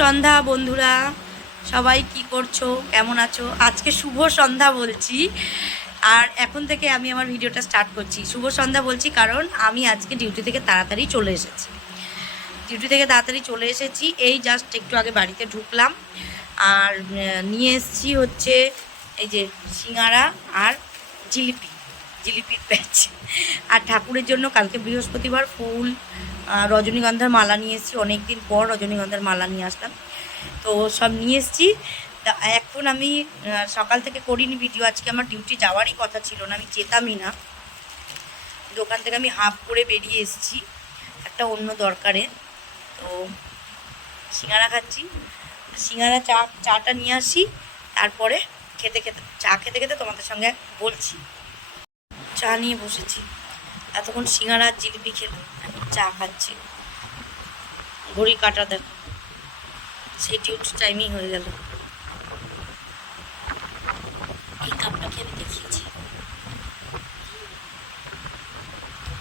সন্ধ্যা বন্ধুরা। সবাই কি করছ? কেমন আছো? আজকে শুভ সন্ধ্যা বলছি। আর এখন থেকে আমি আমার ভিডিওটা স্টার্ট করছি। শুভ সন্ধ্যা বলছি কারণ আমি আজকে ডিউটি থেকে তাড়াতাড়ি চলে এসেছি। ডিউটি থেকে তাড়াতাড়ি চলে এসেছি। এই জাস্ট একটু আগে বাড়িতে ঢুকলাম। আর নিয়ে এসেছি হচ্ছে এই যে সিঙ্গারা আর জিলিপি। জিলিপির প্যাচ। আর ঠাকুরের জন্য কালকে বৃহস্পতিবার ফুল রজনীগন্ধার মালা নিয়ে এসেছি। অনেক দিন পর রজনীগন্ধার মালা নিয়ে আসলাম। তো সব নিয়ে এসেছি। এখন আমি সকাল থেকে করিনি ভিডিও। আজকে আমার ডিউটি যাওয়ারই কথা ছিল না, আমি যেতামই না। দোকান থেকে আমি হাফ করে বেরিয়ে এসেছি একটা অন্য দরকারে। তো সিঙ্গারা খাচ্ছি। সিঙ্গারা চা, চাটা নিয়ে আসি। তারপরে খেতে খেতে, চা খেতে খেতে তোমাদের সঙ্গে বলছি। চা নিয়ে বসেছি। এতক্ষণ সিঙ্গারা জিলিপি খেলো চা খাচ্ছি। ঘড়ি কাটা দেখো। সেই ডিউটি টাইমই হয়ে গেল। এই কাপটাকে আমি দেখিয়েছি?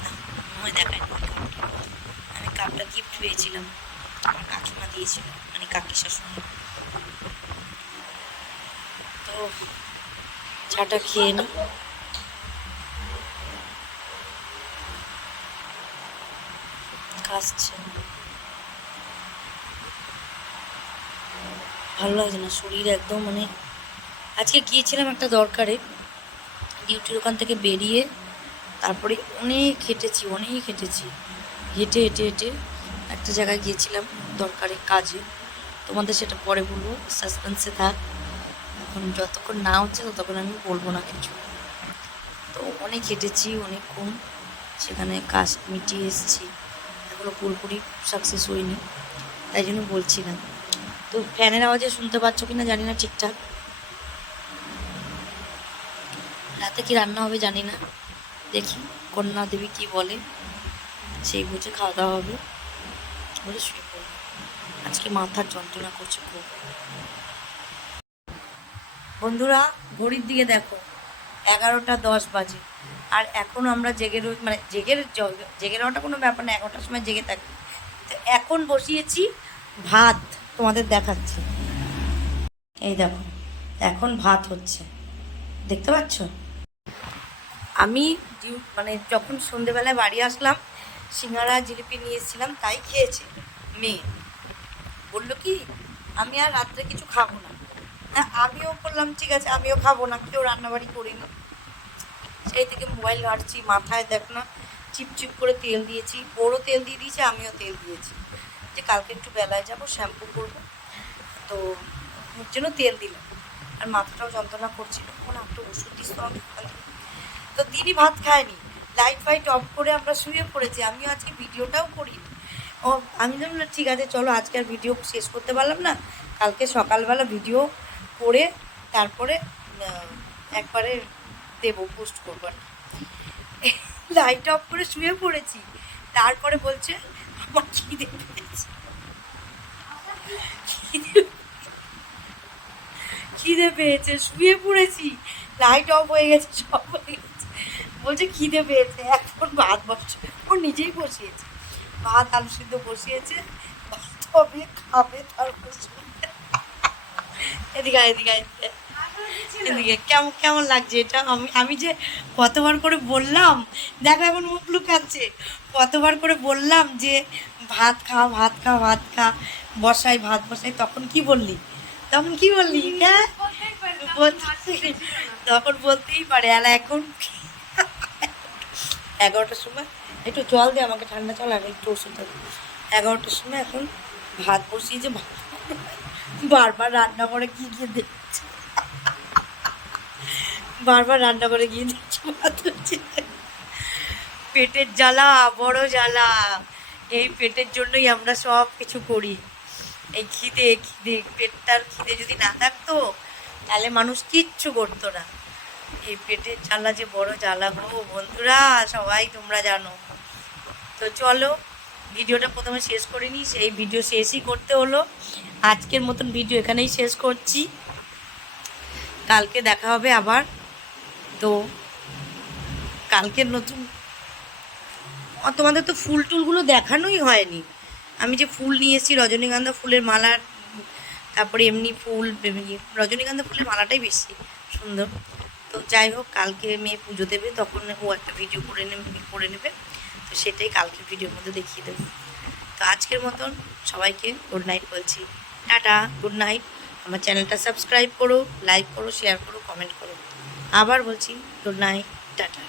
না, আমি কাপটা গিফট পেয়েছিলাম। আমার কাকিমা দিয়েছিল মানে কাকি শাশুড়ি। তো চাটা খেয়ে নিই কাশছে ভালো লাগছে না, শরীর একদম মানে আজকে গিয়েছিলাম একটা দরকারে, ডিউটির ওখান থেকে বেরিয়ে তারপরে অনেক হেঁটেছি অনেক হেঁটেছি। হেঁটে হেঁটে হেঁটে একটা জায়গায় গিয়েছিলাম দরকারে কাজে। তোমাদের সেটা পরে বলব সাসপেন্সে থাক। এখন যতক্ষণ না হচ্ছে ততক্ষণ আমি বলব না কিছু। তো অনেক হেঁটেছি, অনেকক্ষণ সেখানে কাজ মিটিয়ে এসেছি। এখনও পুরোপুরি সাকসেস হইনি তাই জন্য বলছিলাম তো ফ্যানের আওয়াজে শুনতে পাচ্ছ কি না জানি না ঠিকঠাক। রাতে কি রান্না হবে জানি না। দেখি কন্যা দেবী কি বলে। সেই বুঝে খাওয়া দাওয়া হবে। বলে শুয়ে পড়ব আজকে মাথার যন্ত্রণা করছে খুব। বন্ধুরা, ঘড়ির দিকে দেখো। এগারোটা দশ বাজে। আর এখন আমরা জেগে রই মানে জেগে জেগে রওয়াটা কোনো ব্যাপার না, এগারোটার সময় জেগে থাকি। তো এখন বসিয়েছি ভাত তোমাদের দেখাচ্ছি। এই দেখো, এখন ভাত হচ্ছে। দেখতে পাচ্ছ? আমি মানে যখন সন্ধেবেলায় বাড়ি আসলাম, সিঙ্গারা, জিলিপি নিয়ে এসেছিলাম, তাই খেয়েছে মেয়ে। বলল কি, আমি আর রাত্রে কিছু খাব না। হ্যাঁ আমিও বললাম, ঠিক আছে, আমিও খাব না, কেউ রান্নাবাড়ি করিনি। সেই থেকে মোবাইল ঘাটছি, মাথায় দেখ না চিপচিপ করে তেল দিয়েছি। বড়ো তেল দিয়ে দিয়েছে, আমিও তেল দিয়েছি। যে কালকে একটু বেলায় যাব, শ্যাম্পু করব। তো ওর জন্য তেল দিলাম। আর মাথাটাও যন্ত্রণা করছিল। কোনো একটা ওষুধ দিস তো তিনি ভাত খায়নি। লাইট ফাইট অফ করে আমরা শুয়ে পড়েছি। আমিও আজকে ভিডিওটাও করিনি। ও, আমি বললাম ঠিক আছে, চলো, আজকে আর ভিডিও শেষ করতে পারলাম না। কালকে সকালবেলা ভিডিও করে তারপরে একবারে দেবো পোস্ট করব আর লাইট অফ করে শুয়ে পড়েছি। তারপরে বলছে, আমার খিদে পেয়েছে। খিদে- পেয়েছে, শুয়ে পড়েছি। লাইট অফ হয়ে গেছে, সব হয়ে গেছে। বলছে, খিদে পেয়েছে, এখন ভাত বসছে ও নিজেই বসিয়েছে। ভাত, আলু সিদ্ধ বসিয়েছে। ভাত হবে, খাবে, তারপর। এদিকে এদিকে এদিকে কেমন কেমন লাগছে এটা? আমি আমি যে কতবার করে বললাম দেখো এখন মুখ লুকাচ্ছে। কতবার করে বললাম যে ভাত খা ভাত খা ভাত খা বসাই ভাত বসাই তখন কি বললি? তখন কি বললি? হ্যাঁ? তখন বলতেই পারে আর এখন এগারোটার সময় একটু জল দে আমাকে ঠান্ডা জল আর একটু ওষুধ দে এগারোটার সময় এখন ভাত বসিয়েছে ভাত বারবার রান্না করে কি গিয়ে দেখছে বারবার রান্না করে গিয়ে দেখছি পেটের জ্বালা, বড় জ্বালা। এই পেটের জন্যই আমরা সব কিছু করি। এই খিদে খিদে, পেটটার খিদে যদি না থাকতো, তাহলে মানুষ কিচ্ছু করতো না। এই পেটের জ্বালা যে বড় জ্বালা গো, বন্ধুরা, সবাই তোমরা জানো। তো চলো, ভিডিওটা প্রথমে শেষ করে নিই। সেই ভিডিও শেষই করতে হলো। আজকের মতন ভিডিও এখানেই শেষ করছি। কালকে দেখা হবে আবার। তো কালকের নতুন তোমাদের তো ফুল টুলগুলো দেখানোই হয়নি। আমি যে ফুল নিয়ে এসেছি, রজনীগন্ধা ফুলের মালার তারপরে এমনি ফুল রজনীগন্ধা ফুলের মালাটাই বেশি সুন্দর। তো যাই হোক, কালকে মেয়ে পুজো দেবে, তখন ও একটা ভিডিও করে নেবে করে নেবে। তো সেটাই কালকে ভিডিওর মধ্যে দেখিয়ে দেবো। তো আজকের মতন সবাইকে গুড নাইট বলছি। টাটা গুড নাইট আমার চ্যানেলটা সাবস্ক্রাইব করো লাইক করো শেয়ার করো কমেন্ট করো। আবার বলছি গুড নাইট টাটা।